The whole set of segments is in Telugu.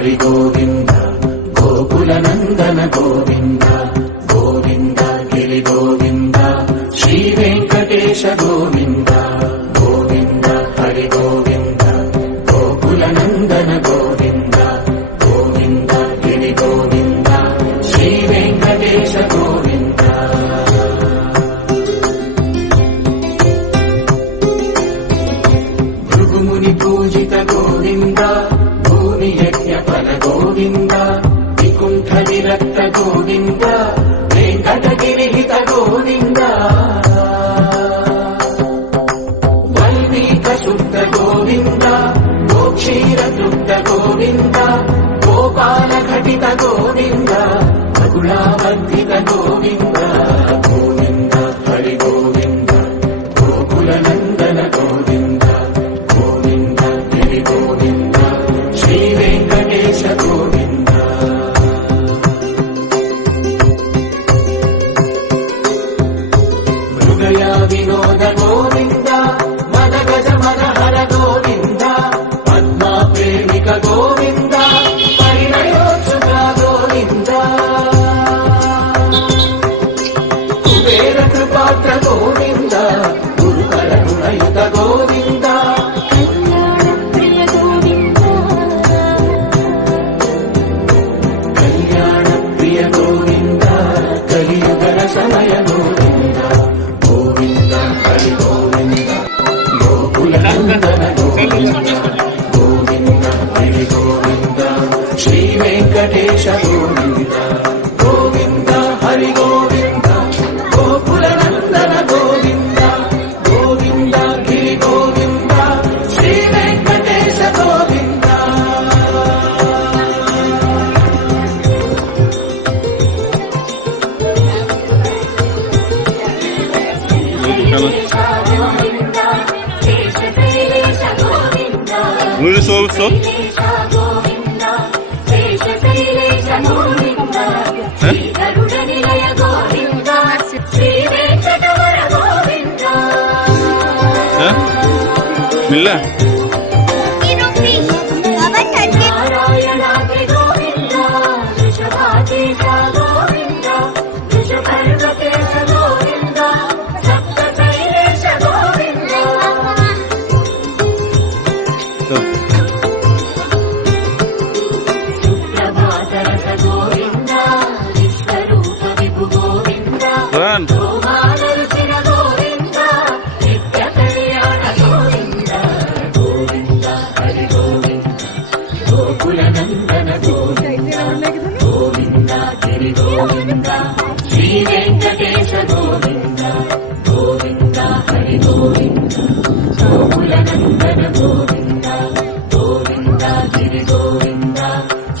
హరి గోవింద గోకుల నందన గోవింద గోవింద గిరి గోవింద శ్రీ వెంకటేశ గోవింద గోవింద హరి గోవింద గోకుల నందన గోవింద గోవింద గిరి గోవింద శ్రీ వెంకటేశ గోవింద భృగుముని పూజిత గోవింద భూమి యజ్ఞ ఫల గోవింద వికుంఠ విరక్త గోవింద వెంకటగిరిహిత గోవింద వల్మీక శుద్ధ గోవింద గోక్షీర తృప్త గోవింద గోపాల ఘటిత గోవింద మగుళావర్ధిత గోవింద గోవింద హరి గోవింద గోకుల నందన గోవింద గోవింద గిరి గోవింద శ్రీ వెంకటేశ గోవింద మృగయ వినోద గోవింద మద గజ మనహర గోవింద పద్మా ప్రేమిక గోవింద పరిణయోత్సుక గోవింద కుబేర కృపాత్ర గోవింద గురుకర గుణయుత గోవింద కళ్యాణ ప్రియ గోవింద కలియుగర సమయ గోవింద గోవింద హరి గోవింద గోకుల నందన గోవింద గోవింద హరి గోవింద శ్రీ వెంకటేశ గోవింద గోవింద హరి గోవింద గోకుల నందన గోవింద గోవింద గిరి Govinda Shri Venkatesha Govinda Nur so. Milla. Run. Gokula నందన గోవింద గోవింద గిరి గోవింద శ్రీ వెంకటేశ గోవింద గోవింద హరి గోవింద గోకుల నందన గోవింద గోవింద గిరి గోవింద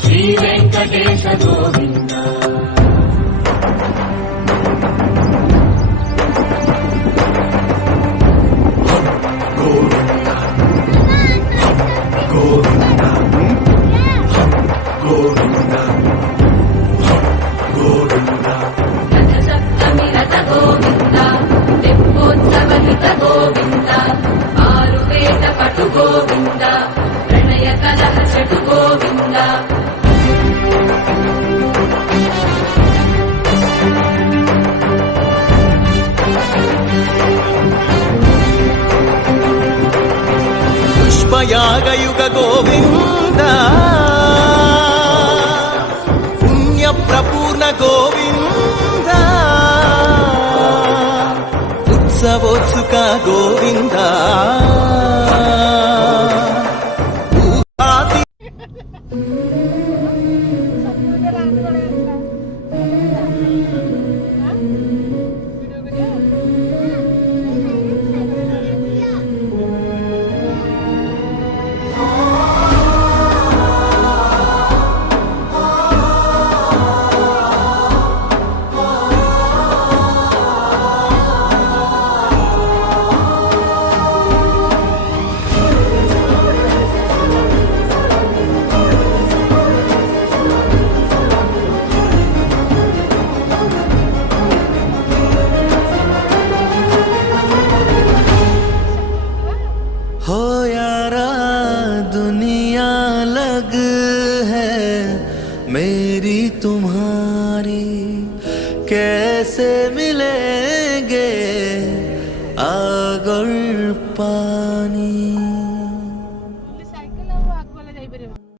శ్రీ వెంకటేశ గోవింద పుష్పయాగయుగ గోవింద పుణ్య ప్రపూర్ణ గోవింద ఉత్సవోత్సుక గోవింద मेरी तुम्हारी कैसे मिलेंगे आग और पानी।